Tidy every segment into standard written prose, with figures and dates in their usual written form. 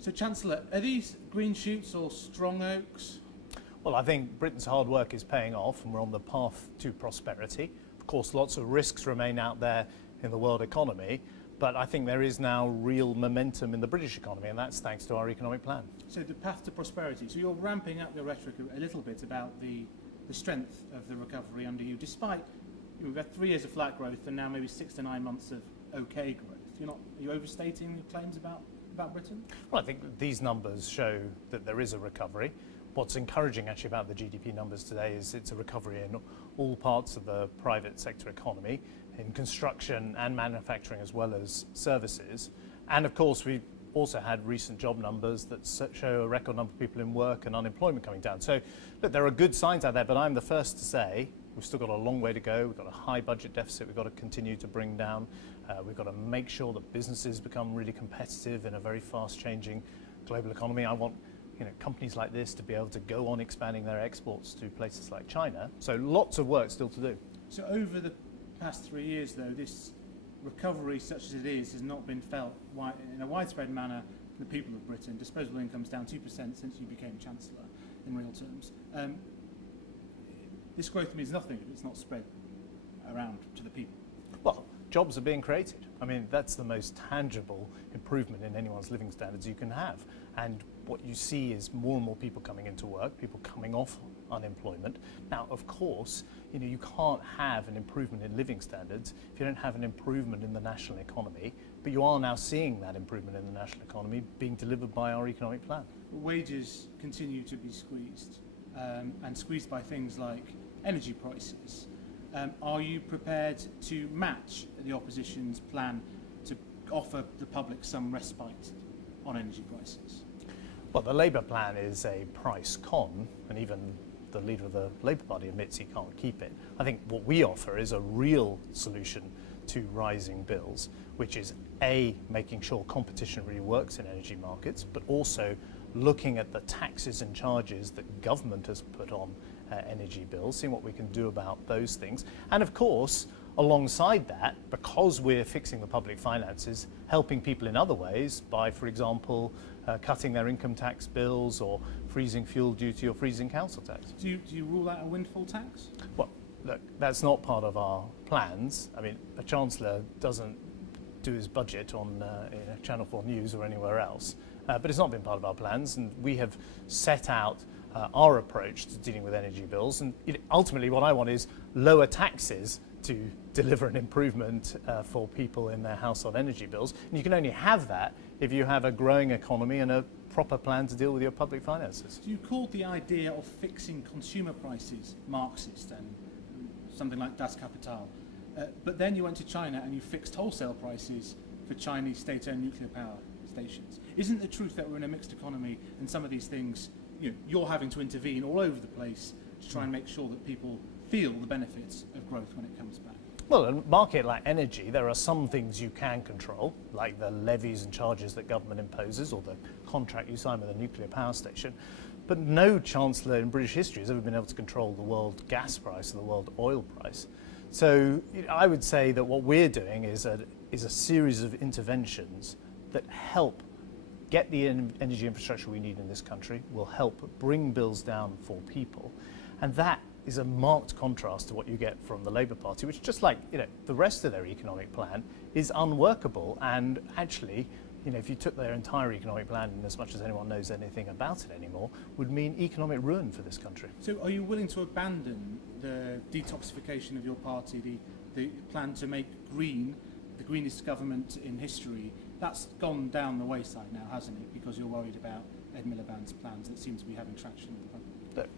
So, Chancellor, are these green shoots or strong oaks? Well, I think Britain's hard work is paying off and we're on the path to prosperity. Of course, lots of risks remain out there in the world economy, but I think there is now real momentum in the British economy, and that's thanks to our economic plan. So the path to prosperity. So you're ramping up your rhetoric a little bit about the strength of the recovery under you, despite we've had 3 years of flat growth and now maybe 6 to 9 months of okay growth. Are you overstating your claims about Britain? Well, I think these numbers show that there is a recovery. What's encouraging actually about the GDP numbers today is it's a recovery in all parts of the private sector economy, in construction and manufacturing as well as services. And of course, we've also had recent job numbers that show a record number of people in work and unemployment coming down. So look, there are good signs out there, but I'm the first to say we've still got a long way to go. We've got a high budget deficit we've got to continue to bring down. We've got to make sure that businesses become really competitive in a very fast changing global economy. I want companies like this to be able to go on expanding their exports to places like China. So lots of work still to do. So over the past 3 years, though, this recovery, such as it is, has not been felt in a widespread manner for the people of Britain. Disposable income's down 2% since you became Chancellor in real terms. This growth means nothing if it's not spread around to the people. Well, jobs are being created. I mean, that's the most tangible improvement in anyone's living standards you can have. And what you see is more and more people coming into work, people coming off unemployment. Now, of course, you can't have an improvement in living standards if you don't have an improvement in the national economy. But you are now seeing that improvement in the national economy being delivered by our economic plan. Wages continue to be squeezed, and squeezed by things like energy prices. Are you prepared to match the opposition's plan to offer the public some respite on energy prices? Well, the Labour plan is a price con, and even the leader of the Labour Party admits he can't keep it. I think what we offer is a real solution to rising bills, which is A, making sure competition really works in energy markets, but also looking at the taxes and charges that government has put on energy bills, seeing what we can do about those things. And of course, alongside that, because we're fixing the public finances, helping people in other ways by, for example, cutting their income tax bills or freezing fuel duty or freezing council tax. Do you rule out a windfall tax? Well, look, that's not part of our plans. I mean, a Chancellor doesn't do his budget on Channel 4 News or anywhere else. But it's not been part of our plans, and we have set out our approach to dealing with energy bills. And ultimately what I want is lower taxes to deliver an improvement for people in their household energy bills. And you can only have that if you have a growing economy and a proper plan to deal with your public finances. So you called the idea of fixing consumer prices Marxist and something like Das Kapital. But then you went to China and you fixed wholesale prices for Chinese state-owned nuclear power stations. Isn't the truth that we're in a mixed economy and some of these things, you're having to intervene all over the place to try and make sure that people feel the benefits of growth when it comes back? Well, in a market like energy, there are some things you can control, like the levies and charges that government imposes or the contract you sign with a nuclear power station. But no Chancellor in British history has ever been able to control the world gas price or the world oil price. So I would say that what we're doing is a series of interventions that help get the energy infrastructure we need in this country, will help bring bills down for people. And that is a marked contrast to what you get from the Labour Party, which, just like the rest of their economic plan, is unworkable. And actually, if you took their entire economic plan, in as much as anyone knows anything about it anymore, would mean economic ruin for this country. So are you willing to abandon the detoxification of your party, the plan to make green the greenest government in history? That's gone down the wayside now, hasn't it? Because you're worried about Ed Miliband's plans that seem to be having traction with the public. Look,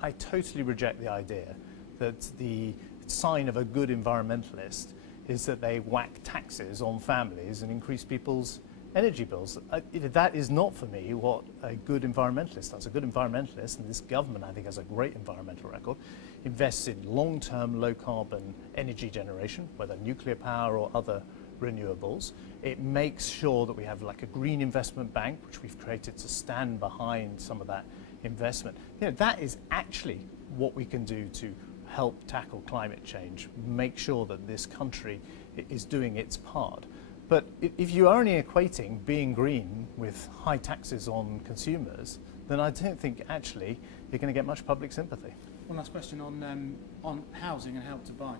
I totally reject the idea that the sign of a good environmentalist is that they whack taxes on families and increase people's energy bills. That is not, for me, what a good environmentalist does. A good environmentalist, and this government I think has a great environmental record, invests in long-term low-carbon energy generation, whether nuclear power or other renewables. It makes sure that we have like a green investment bank, which we've created to stand behind some of that investment. That is actually what we can do to help tackle climate change, make sure that this country is doing its part. But if you are only equating being green with high taxes on consumers, then I don't think actually you're going to get much public sympathy. One last question on housing and Help to Buy.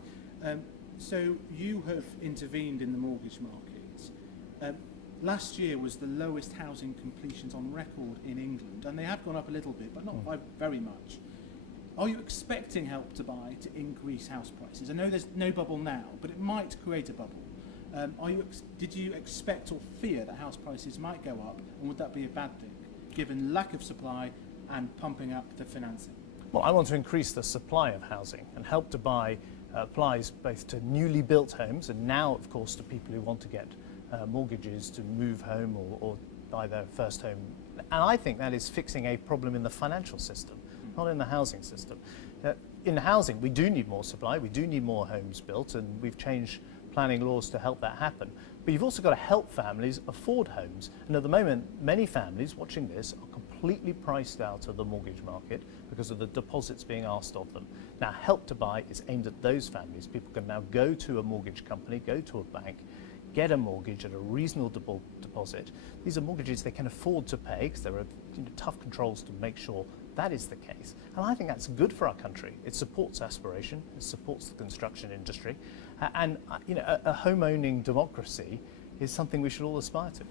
So you have intervened in the mortgage market. Last year was the lowest housing completions on record in England, and they have gone up a little bit, but not by very much. Are you expecting Help to Buy to increase house prices? I know there's no bubble now, but it might create a bubble. Did you expect or fear that house prices might go up, and would that be a bad thing, given lack of supply and pumping up the financing? Well, I want to increase the supply of housing, and Help to Buy applies both to newly built homes and now, of course, to people who want to get mortgages to move home or buy their first home. And I think that is fixing a problem in the financial system, not in the housing system. In housing, we do need more supply, we do need more homes built, and we've changed planning laws to help that happen. But you've also got to help families afford homes. And at the moment, many families watching this are completely priced out of the mortgage market because of the deposits being asked of them. Now, Help to Buy is aimed at those families. People can now go to a mortgage company, go to a bank, get a mortgage at a reasonable deposit. These are mortgages they can afford to pay because there are tough controls to make sure that is the case. And I think that's good for our country. It supports aspiration, it supports the construction industry, and a home-owning democracy is something we should all aspire to.